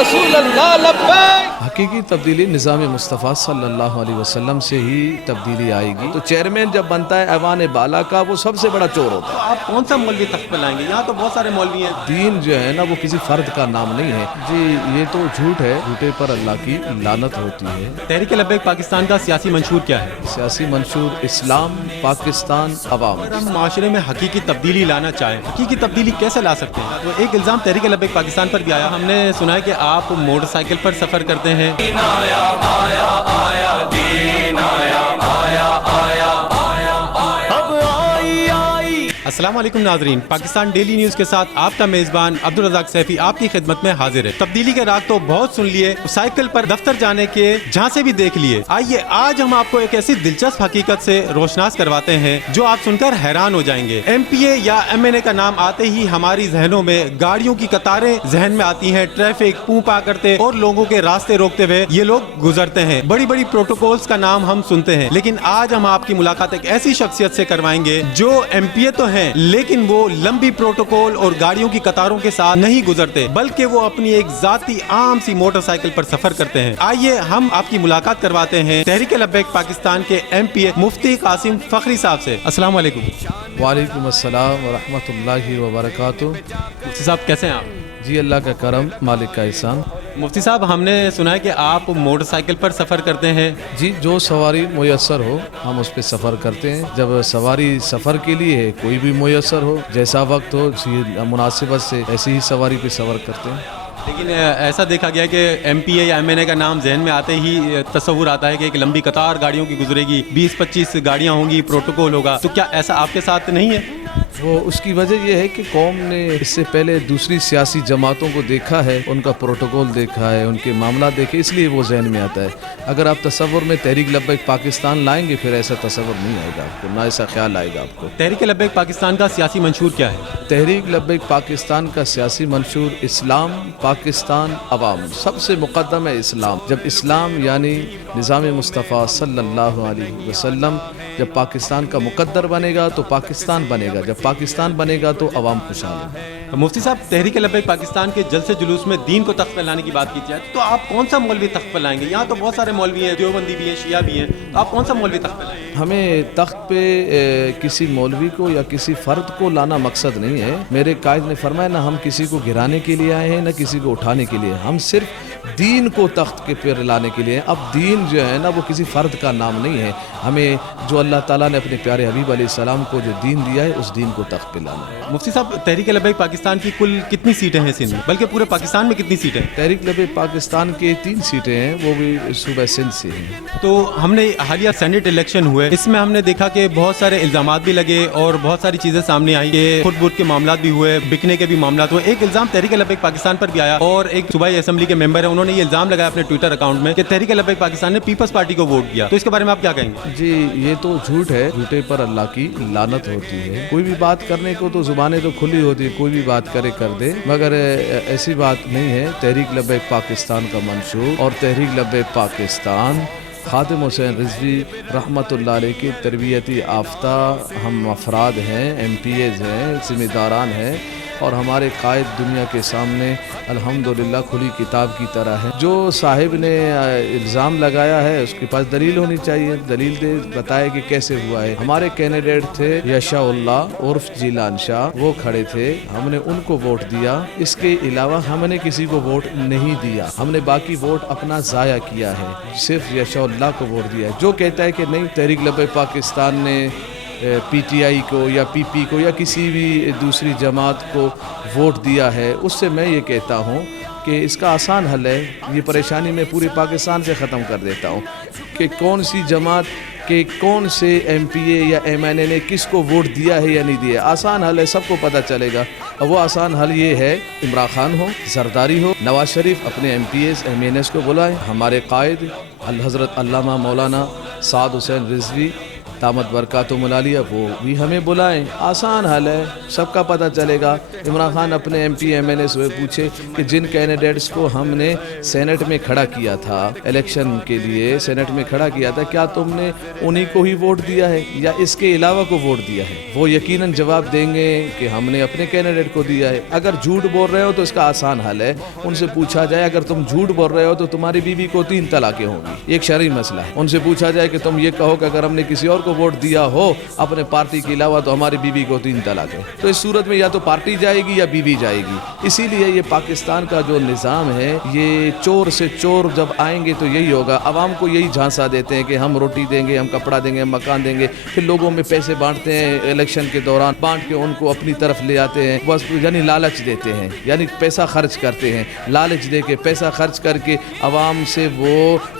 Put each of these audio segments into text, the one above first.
रसूल अल्लाह लब्बैक। हकीकी तब्दीली निज़ाम मुस्तफ़ा सल्लल्लाहु अलैहि वसल्लम से ही तब्दीली आएगी। तो चेयरमैन जब बनता है ऐवान बाला का, वो सबसे बड़ा चोर होता है। तो आप कौन सा मौलवी तख्त पे लाएंगे? यहाँ तो बहुत सारे मौलवी हैं। दीन जो है ना, वो किसी फर्द का नाम नहीं है जी। ये तो झूठ है, झूठे पर अल्लाह की लानत होती है। तहरीक लब्बैक पाकिस्तान का सियासी मंशूर क्या है? सियासी मंशूर इस्लाम, पाकिस्तान, अवाम। अगर हम माशरे में हकीकी तब्दीली लाना चाहें, हकीकी तब्दीली कैसे ला सकते हैं? तो एक इल्ज़ाम तहरीक लब्बैक पाकिस्तान पर भी आया। हमने सुना है कि आप मोटरसाइकिल पर सफ़र करते हैं। अस्सलाम वालेकुम नाज़रीन, पाकिस्तान डेली न्यूज़ के साथ आपका मेज़बान अब्दुल रज़ाक सैफी आपकी खिदमत में हाजिर है। तब्दीली के राग तो बहुत सुन लिए, साइकिल पर दफ्तर जाने के जहाँ से भी देख लिए। आइए आज हम आपको एक ऐसी दिलचस्प हकीकत से रोशनास करवाते हैं जो आप सुनकर हैरान हो जाएंगे। MPA या MNA का नाम आते ही हमारी जहनों में गाड़ियों की कतारें जहन में आती हैं, ट्रैफिक पू पा करते और लोगों के रास्ते रोकते हुए ये लोग गुजरते हैं। बड़ी बड़ी प्रोटोकॉल्स का नाम हम सुनते हैं, लेकिन आज हम आपकी मुलाकात एक ऐसी शख्सियत से करवाएंगे जो MPA तो है, लेकिन वो लंबी प्रोटोकॉल और गाड़ियों की कतारों के साथ नहीं गुजरते, बल्कि वो अपनी एक जाती आम सी मोटरसाइकिल पर सफर करते हैं। आइए हम आपकी मुलाकात करवाते हैं तहरीक लब्बैक पाकिस्तान के MPA मुफ्ती कासिम फखरी साहब से। अस्सलाम वालेकुम। वालेकुम अस्सलाम व रहमतुल्लाहि व बरकातुहू। मुफ्ती साहब कैसे हैं आप? जी अल्लाह का करम, मालिक का एहसान। मुफ्ती साहब, हमने सुना है कि आप मोटरसाइकिल पर सफ़र करते हैं। जी, जो सवारी मुयस्सर हो हम उस पर सफ़र करते हैं। जब सवारी सफ़र के लिए है, कोई भी मुयस्सर हो, जैसा वक्त हो, मुनासिबत से ऐसी ही सवारी पे सफ़र करते हैं। लेकिन ऐसा देखा गया कि MPA या MNA का नाम जहन में आते ही तस्वुर आता है कि एक लंबी कतार गाड़ियों की गुजरेगी, 20-25 गाड़ियाँ होंगी, प्रोटोकॉल होगा। तो क्या ऐसा आपके साथ नहीं है? वो उसकी वजह यह है कि कौम ने इससे पहले दूसरी सियासी जमातों को देखा है, उनका प्रोटोकॉल देखा है, उनके मामला देखे, इसलिए वो जहन में आता है। अगर आप तसव्वुर में तहरीक लब्बैक पाकिस्तान लाएंगे, फिर ऐसा तसव्वुर नहीं आएगा आपको, ना ऐसा ख्याल आएगा आपको। तहरीक लब्बैक पाकिस्तान का सियासी मंशूर क्या है? तहरीक लब्बैक पाकिस्तान का सियासी मंशूर इस्लाम, पाकिस्तान, अवाम। सबसे मुक़द्दम है इस्लाम। जब इस्लाम यानी निज़ाम मुस्तफ़ा सल्लल्लाहु अलैहि वसल्लम जब पाकिस्तान का मुक़द्दर बनेगा तो पाकिस्तान बनेगा, जब पाकिस्तान बनेगा तो अवाम खुशहाल है। मुफ्ती साहब, तहरीक लब्बैक पाकिस्तान के जलसे जुलूस में दीन को तख्त पर लाने की बात की जाए तो आप कौन सा मौलवी तख्त पर लाएंगे? यहाँ तो बहुत सारे मौलवी हैं, देवबंदी भी हैं, शिया भी हैं, तो आप कौन सा मौलवी तख्त पर लाएंगे? हमें तख्त पे किसी मौलवी को या किसी फ़र्द को लाना मकसद नहीं है। मेरे कायद ने फरमाया, ना हम किसी को गिराने के लिए आए हैं, ना किसी को उठाने के लिए, हम सिर्फ दीन को तख्त के पर लाने के लिए। अब दीन जो है ना, वो किसी फ़र्द का नाम नहीं है। हमें जो अल्लाह ताला ने अपने प्यारे हबीब अलैहिस्सलाम को जो दीन दिया है, उस दीन को तख्त पे लाना है। मुफ्ती साहब, तहरीक लब्बैक पाकिस्तान की कुल कितनी सीटें हैं सिंध में, बल्कि पूरे पाकिस्तान में कितनी सीटें? तहरीक लब्बैक पाकिस्तान के 3 सीटें हैं, वो भी सूबा सिंध से हैं। तो हमने हालिया सेनेट इलेक्शन हुए, इसमें हमने देखा कि बहुत सारे इल्ज़ामात भी लगे और बहुत सारी चीज़ें सामने आई कि खुद बुद के मामला भी हुए, बिकने के भी मामला हुए। एक इल्ज़ाम तहरीक लब्बैक पाकिस्तान पर भी आया और एक सूबाई असम्बली के मेंबर है, उन्होंने ये इल्ज़ाम लगाया अपने ट्विटर अकाउंट में कि तहरीक लब्बैक पाकिस्तान ने पीपल्स पार्टी को वोट दिया। तो इसके बारे में आप क्या कहेंगे? जी, ये तो झूठ है, झूठे पर अल्लाह की लानत होती है। कोई भी बात करने को तो जुबानें तो खुली होती है, कोई भी बात करे कर दे, मगर ऐसी बात नहीं है। तहरीक लब्बैक पाकिस्तान का मंशूर और तहरीक लब्बैक पाकिस्तान खादिम हुसैन रिजवी रहमतुल्लाह अलैह की तरबियती आफ्ता हम अफराद हैं, MPAs हैं, ज़िम्मेदारान हैं, और हमारे कायद दुनिया के सामने अल्हम्दुलिल्लाह खुली किताब की तरह है। जो साहिब ने इल्ज़ाम लगाया है उसके पास दलील होनी चाहिए, दलील दे, बताए कि कैसे हुआ है। हमारे कैंडिडेट थे यशाउल्लाह उर्फ जीलान शाह, वो खड़े थे, हमने उनको वोट दिया। इसके अलावा हमने किसी को वोट नहीं दिया, हमने बाकी वोट अपना ज़ाया किया है, सिर्फ यशाउल्लाह को वोट दिया है। जो कहता है कि नहीं तहरीक लब्बैक पाकिस्तान ने PTI को या PP को या किसी भी दूसरी जमात को वोट दिया है, उससे मैं ये कहता हूँ कि इसका आसान हल है। ये परेशानी मैं पूरे पाकिस्तान से ख़त्म कर देता हूँ कि कौन सी जमात के कौन से MPA या MNA ने किसको वोट दिया है या नहीं दिया। आसान हल है, सबको पता चलेगा। और वो आसान हल ये है, इमरान खान हो, जरदारी हो, नवाज शरीफ अपने MPAs MNAs को बुलाएं। हमारे कायद हज़रत अल्लामा मौलाना साद हुसैन रिजवी दामद बरकातुहुम आलिया वो भी हमें बुलाएं। आसान हल है, सबका पता चलेगा। इमरान खान अपने MP MLA से पूछे कि जिन कैंडिडेट्स को हमने सेनेट में खड़ा किया था, इलेक्शन के लिए सेनेट में खड़ा किया था, क्या तुमने उन्हीं को ही वोट दिया है या इसके अलावा को वोट दिया है? वो यकीनन जवाब देंगे कि हमने अपने कैंडिडेट को दिया है। अगर झूठ बोल रहे हो तो इसका आसान हल है, उनसे पूछा जाए अगर तुम झूठ बोल रहे हो तो तुम्हारी बीवी को 3 तलाकें होंगी, एक शरई मसला है। उनसे पूछा जाए कि तुम ये कहो कि अगर हमने किसी और को वोट दिया हो अपने पार्टी के अलावा तो हमारी बीवी को 3 तलाकें। तो इस सूरत में या तो पार्टी जाएगी या बीवी जाएगी। इसीलिए ये पाकिस्तान का जो निज़ाम है, ये चोर से चोर जब आएंगे तो यही होगा। आवाम को यही झांसा देते हैं कि हम रोटी देंगे, हम कपड़ा देंगे, हम मकान देंगे, फिर लोगों में पैसे बांटते हैं, इलेक्शन के दौरान बांट के उनको अपनी तरफ ले आते हैं, बस यानी लालच देते हैं, यानी पैसा खर्च करते हैं, लालच दे के पैसा खर्च करके आवाम से वो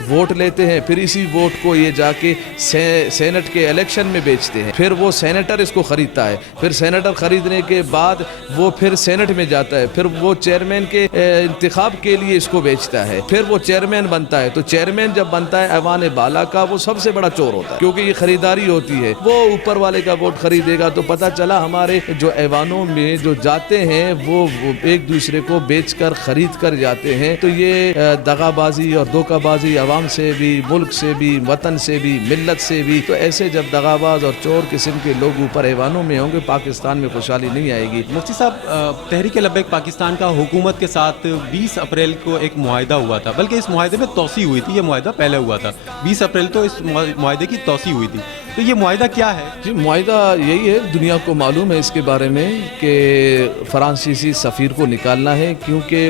वोट लेते हैं, फिर इसी वोट को ये जाके सेनेट के इलेक्शन में बेचते हैं, फिर वो सेनेटर इसको ख़रीदता है, फिर सेनेटर ख़रीदने के बाद वो फिर सेनेट में जाता है, फिर वो चेयरमैन के इंतखाब के लिए इसको बेचता है, फिर वो चेयरमैन बनता है। तो चेयरमैन जब बनता है ऐवान बाला का, वो सबसे बड़ा चोर होता है, क्योंकि ये खरीदारी होती है। वो ऊपर वाले का वोट खरीदेगा। तो पता चला हमारे जो ऐवानों में जो जाते हैं वो एक दूसरे को बेचकर खरीद कर जाते हैं। तो ये दगाबाजी और धोखाबाजी अवाम से भी, मुल्क से भी, वतन से भी, मिल्लत से भी। तो ऐसे जब दगाबाज और चोर किस्म के लोग ऊपर ऐवानों में होंगे, पाकिस्तान में खुशहाली नहीं आएगी। मुफ्ती साहब, तहरीक लब्बैक पाकिस्तान का हुकूमत के साथ 20 अप्रैल को एक मुआहिदा हुआ था, बल्कि इस मुआहिदे में तोसी हुई थी। ये मुआहिदा पहले हुआ था, 20 अप्रैल तो इस मुआहिदे की तोसी हुई थी। तो ये मुआहिदा क्या है? जी, मुआहिदा यही है, दुनिया को मालूम है इसके बारे में कि फ्रांसीसी सफ़ीर को निकालना है, क्योंकि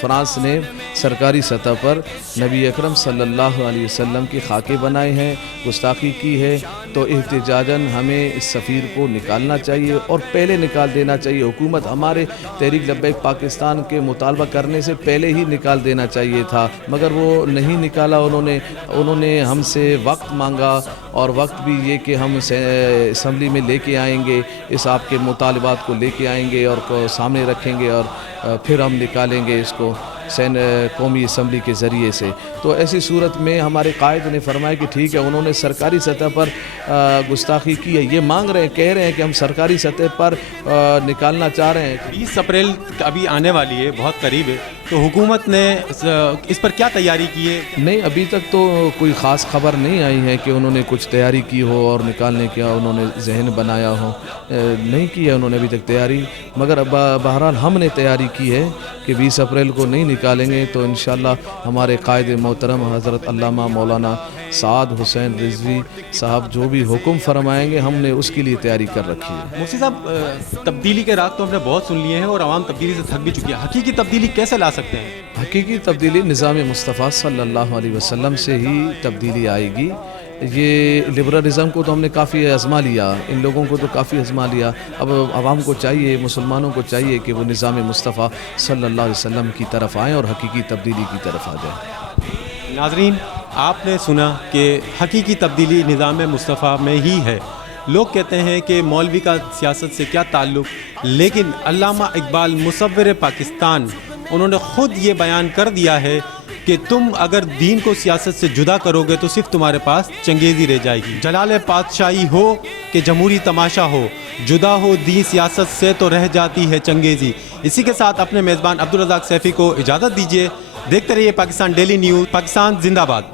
फ्रांस ने सरकारी सतह पर नबी अकरम सल्लल्लाहु अलैहि वसल्लम के खाके बनाए हैं, गुस्ताखी की है। तो एहतिजाजन हमें इस सफ़ीर को निकालना चाहिए और पहले निकाल देना चाहिए। हुकूमत हमारे तहरीक लब्बैक पाकिस्तान के मुतालबा करने से पहले ही निकाल देना चाहिए था, मगर वो नहीं निकाला। उन्होंने हमसे वक्त मांगा, और वक्त भी ये कि हम असम्बली में लेके आएंगे, इस आपके मुतालबात को लेके आएंगे और को सामने रखेंगे, और फिर हम निकालेंगे इसको कौमी असम्बली के ज़रिए से। तो ऐसी सूरत में हमारे कायद ने फरमाया कि ठीक है, उन्होंने सरकारी सतह पर गुस्ताखी की है, ये मांग रहे हैं, कह रहे हैं कि हम सरकारी सतह पर निकालना चाह रहे हैं। 20 अप्रैल अभी आने वाली है, बहुत करीब है, तो हुकूमत ने इस पर क्या तैयारी की है? नहीं, अभी तक तो कोई ख़ास खबर नहीं आई है कि उन्होंने कुछ तैयारी की हो और निकालने का उन्होंने जहन बनाया हो। नहीं की है उन्होंने अभी तक तैयारी, मगर बहरहाल हमने तैयारी की है कि 20 अप्रैल को नहीं निकालेंगे तो इंशाअल्लाह हमारे कायद मोहतरम हज़रत अल्लामा मौलाना साद हुसैन रिजवी साहब जो भी हुक्म फरमाएंगे, हमने उसके लिए तैयारी कर रखी है। मुफ्ती साहब, तब्दीली के राग तो हमने बहुत सुन लिए हैं और आवाम तब्दीली से थक भी चुकी है। हकीकी तब्दीली कैसे ला सकते हैं? हकीकी तब्दीली निज़ाम मुस्तफ़ा सल्लल्लाहु अलैहि वसल्लम से ही तब्दीली आएगी। ये लिबरलिज़म को तो हमने काफ़ी आज़मा लिया, इन लोगों को तो काफ़ी आज़मा लिया। अब आवाम को चाहिए, मुसलमानों को चाहिए कि वो निज़ाम मुस्तफ़ा सल्लल्लाहु अलैहि वसल्लम की तरफ आएँ और हकीकी तब्दीली की तरफ आ जाएँ। नाज़रीन, आपने सुना कि हकीकी तब्दीली निज़ाम मुस्तफ़ा में ही है। लोग कहते हैं कि मौलवी का सियासत से क्या ताल्लुक़, लेकिन अल्लामा इकबाल मुसव्विर पाकिस्तान, उन्होंने ख़ुद ये बयान कर दिया है कि तुम अगर दीन को सियासत से जुदा करोगे तो सिर्फ तुम्हारे पास चंगेज़ी रह जाएगी। जलाल पातशाही हो कि जमहूरी तमाशा हो, जुदा हो दीन सियासत से तो रह जाती है चंगेज़ी। इसी के साथ अपने मेज़बान अब्दुल रज़ाक सैफ़ी को इजाज़त दीजिए। देखते रहिए पाकिस्तान डेली न्यूज़। पाकिस्तान जिंदाबाद।